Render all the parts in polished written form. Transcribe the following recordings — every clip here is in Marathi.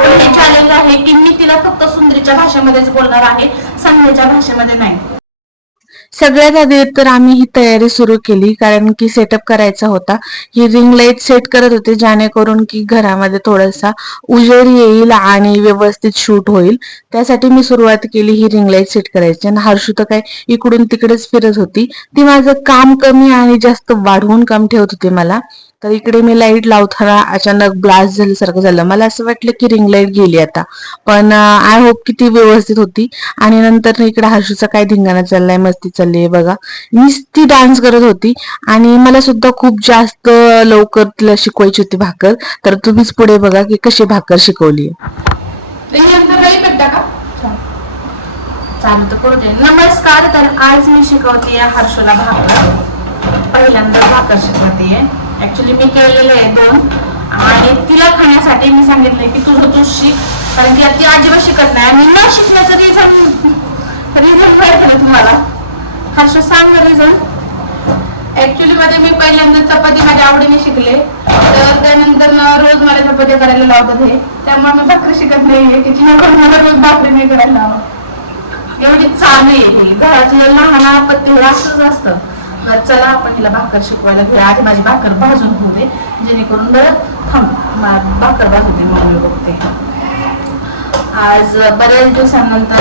आपलं हे चॅलेंज आहे की मी तिला फक्त सुंदरीच्या भाषेमध्येच बोलणार आहे, संज्ञेच्या भाषेमध्ये नाही. सगळ्यात आधी तर आम्ही ही तयारी सुरू केली कारण की सेटअप करायचा होता. ही रिंग लाईट सेट करत होते जेणेकरून की घरामध्ये थोडासा उजेड येईल आणि व्यवस्थित शूट होईल. त्यासाठी मी सुरुवात केली ही रिंग लाईट सेट करायची. आणि हर्षू तर काय इकडून तिकडेच फिरत होती. ती माझं काम कमी आणि जास्त वाढवून काम ठेवत होती मला. तर इकडे मी लाईट लावताना अचानक ब्लास्ट झाल्यासारखं झालं. मला असं वाटलं की रिंग लाईट गेली आता, पण आय होप की ती व्यवस्थित होती. आणि नंतर इकडे हर्षूचा काय धिंगाणा चाललाय, मस्ती चालली बघा. ती डान्स करत होती आणि मला सुद्धा खूप जास्त लवकर तिला शिकवायची होती भाकर. तर तुम्हीच पुढे बघा की कशी भाकर शिकवली. नमस्कार. तर आज मी शिकवते हर्षूला भाकर. पहिल्यांदा भाकर शिकवते. ऍक्च्युली मी केलेलं आहे 2 आणि तिला खाण्यासाठी मी सांगितलंय की तुझं तू शिक, कारण की ती अजिबात शिकत नाही. आणि न शिकण्याचं रिझन काय तुम्हाला? हर्ष सांग रिझन. ऍक्च्युली मध्ये मी पहिल्यांदा चपाती माझ्या आवडीने शिकले, तर त्यानंतर रोज मला चपाती करायला लावतात हे, त्यामुळे मी भाकरी शिकत नाहीये की मला रोज भाकरी नाही करायला लावत. एवढी चाल आहे घरातलं लहान आपत्ती असंच असतं. चला आपण हिला भाकर शिकवायला घेऊया. आधी माझी भाकर भाजून होते जेणेकरून भाकर भाजून म्हणून बघते. आज बऱ्याच दिवसानंतर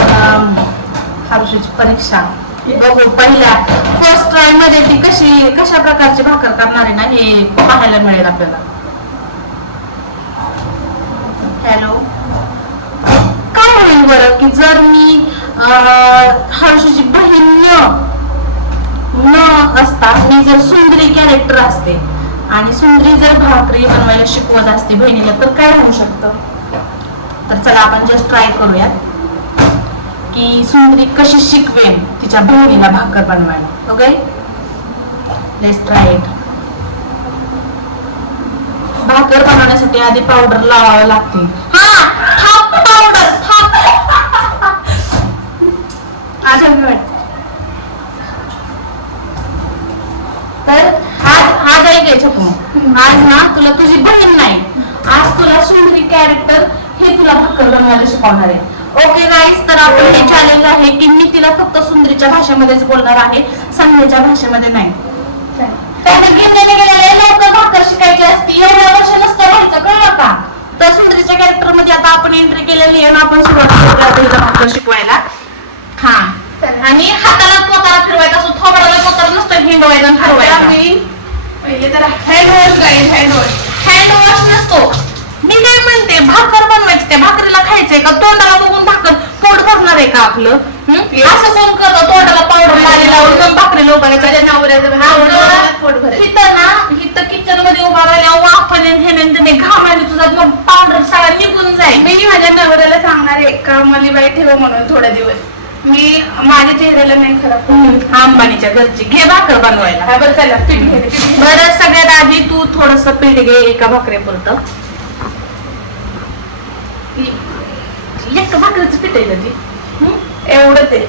हर्षूची परीक्षा बघू. पहिल्या फर्स्ट ट्राय मध्ये ती कशा प्रकारची भाकर करणार आहे ना हे पाहायला मिळेल आपल्याला. हॅलो, काय होईल बरं की जर मी हर्षूची बहीण न असता मी जर सुंदरी कॅरेक्टर असते आणि सुंदरी जर भाकरी बनवायला शिकवत असते बहिणीला, तर काय होऊ शकतं? तर चला आपण जस्ट ट्राय करूयात की सुंदरी कशी शिकवेन तिच्या बहिणीला भाकर बनवायला. Okay, let's try it. भाकर बनवण्यासाठी आधी पावडर लावावी लागते. पावडर तर आज ऐकायचं आज ना तुला तुझी बहीण नाही, आज तुला सुंदरी कॅरेक्टर हे तुला भाकर बनवायला शिकवणार आहे. ओके गाईस, तर आपण हे चॅलेंज आहे की मी तिला फक्त सुंदरीच्या भाषेमध्येच बोलणार आहे, संज्ञेच्या भाषेमध्ये नाही. लवकर भाकर शिकायची असती, एवढ्या वर्ष नसतं व्हायचं, कळलं का? तर सुंदरीच्या कॅरेक्टर मध्ये आता आपण एंट्री केलेली आहे ना, आपण सुरुवात करूया भाकर शिकवायला. हा, आणि हाताला पोताला फिरवायचा असतो, थोबाडाला पोताला नुसतं हिंडवायचं फिरवायचं. पहिले तर हँड वॉश नसतो. मी काय म्हणते, भाकर बनवायची, त्या भाकरीला खायचंय का? तोंडाला बघून भाकर पोट भरणार आहे का आपलं? असं कोण करतो? तोंडाला पावडर लावून भाकरीला उभा इथं किचन मध्ये उभा राहिल्या वाफाने घामाने तुझा मग पावडर सगळा निघून जाईल. मी माझ्या नवऱ्याला सांगणार आहे का मला बाई ठेवा म्हणून थोडे दिवस. मी माझ्या चेहऱ्याला नाही खराब. अंबानीच्या घरची घे भाकर बनवायला. बरं चला पीठ घे. बरं, सगळ्यात आधी तू थोडस पीठ घे, एका भाकरीपुरतं. एक भाकरीचं पीठ आहे ना ती, एवढं ते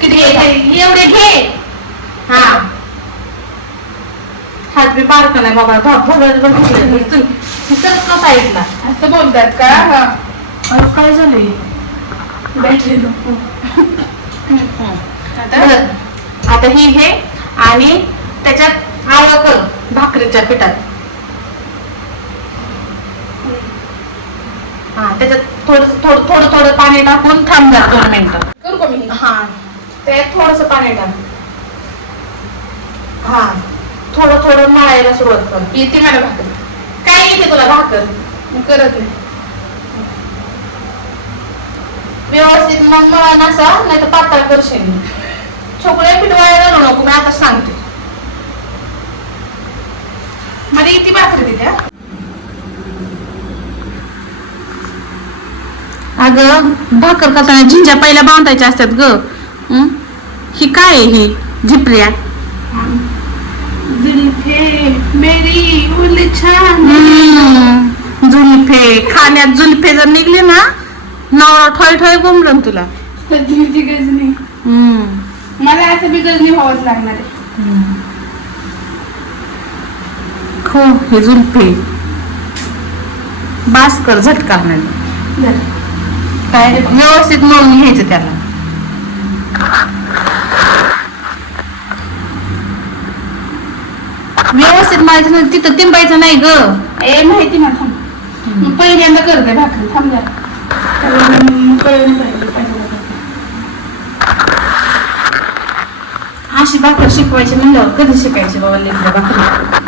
किती एवढे घे. हा, हात बी बारका नाही बाबा, साईडला असं बोलतात का? काय झालंय? आता ही घे आणि त्याच्यात आवळं कर भाकरीच्या पिठात. हा, त्याच्यात थोडं थोडं पाणी टाकून थांब जा 2 मिनिटं. करू का मी? हा, त्यात थोडस पाणी टाक. हा, थोडं मळायला सुरुवात कर. येते मला भाकर? काय येते तुला भाकर? करत नाही व्यवस्थित. मग मळा नसा, नाही तर पातळ करशील. छोकळे पिठवायला घालू नको, मी आता सांगते. मला इथे भाकरी देते. अगं, भाकर करताना झिंज्या पहिल्या बांधायच्या असतात ग. ही काय आहे ही झिपऱ्या? जुल्फे मेरी उलझान. जुल्फे, खाण्यात जुल्फे जर निघले ना, नवरा ठोय ठोय बोंबलं तुला. तुझी गजनी. मला असं बी गजनी व्हावंच लागणार आहे. खो हे जुल्फे बास कर झटकार नाही झालं. काय व्यवस्थित मळून घ्यायचं त्याला. व्यवस्थित मळायचं नाही, तिथं तिंबायचं नाही ग. ए माहिती ना थांब. मग पहिल्यांदा करते भाकरी थांब जरा. कळलं पाहिजे पहिल्यांदा. अशी भाकर शिकवायची म्हणल्यावर कधी शिकायची बाबा लेकरं भाकरी.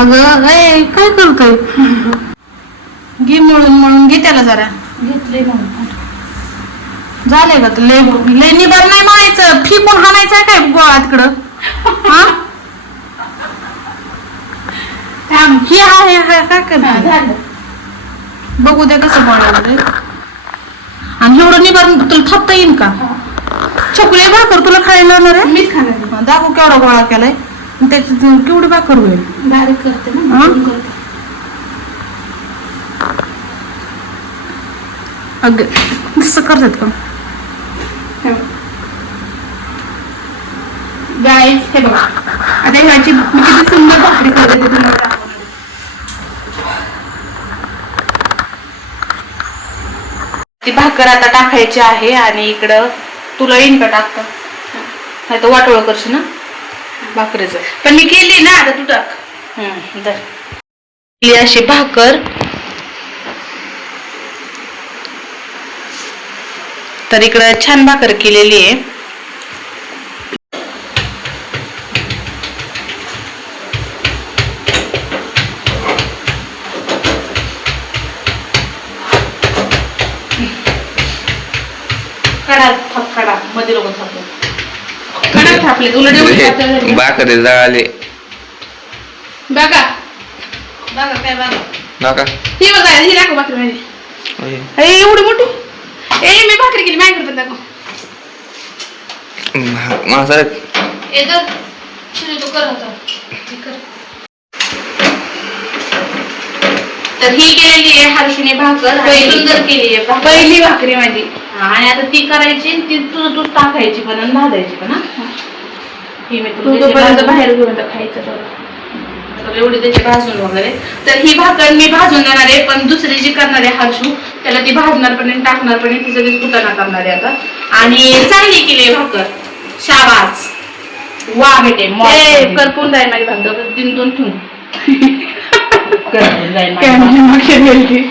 अगं ए काय करतोय? घे मळून मळून घे त्याला जरा. घेतले म्हणून झालंय का लय लय निबार नाही म्हणायचं, फिकून हाणायचं काय गोळा तिकडं. हा थांब. ही आहे काय हा, करणार झालं. बघू दे कसं बनवलं. आणि एवढं निबार तुला थापता येईल का? चकुले भाकर तुला खायला लावणार आहे? मीच खाणार आहे. दाखव केवढा गोळा केलाय, त्याची केवढी भाकर होईल. बारीक करते ना हा? मग करते. अगं तसं करतात का? गाईस हे बघा आता ह्याची मी किती सुंदर भाकरी करते ते तुम्हाला दाखवणार. ती भाकर आता टाकायची आहे. आणि इकडं तुला येईन का टाकता? नाही तर वाटोळ करशील ना भाकरीचं. पण मी केली ना आता तू टाक. ही अशी भाकर. तर इकडं छान भाकर केलेली आहे. कडा मध्ये लोक कडा थापले उलट एवढी भाकरी जळाले बघा बघा काय बघा. नका ही बघा ही दाखव भाकरी माझी. ए एवढी मोठी. ए मी भाकरी केली माझ्याकडे पण दाखव. माझा येतं तुझे तो कर होता. तर ही केलेली आहे हर्षीने भाकर. सुंदर केली आहे पहिली भाकरी माझी. आणि आता ती करायची आणि ती तुझं तू टाकायची पण आणि भाजायची पण. ही मी तू तुला तोपर्यंत देते बाहेर घेऊन जा खायचं बघा. तर एवढी त्याची भाजून वगैरे. तर ही भाकर मी भाजून देणार आहे. पण दुसरी जी करणार आहे हर्षू त्याला ती भाजणार पण आणि टाकणार पण ती सगळी कुटाणा करणार आहे आता. आणि चांगली केली आहे भाकर. शाबास वा बेटे ए करपून जाईल माझी भाकर. दिन दोन ठेवून कॅन्टीन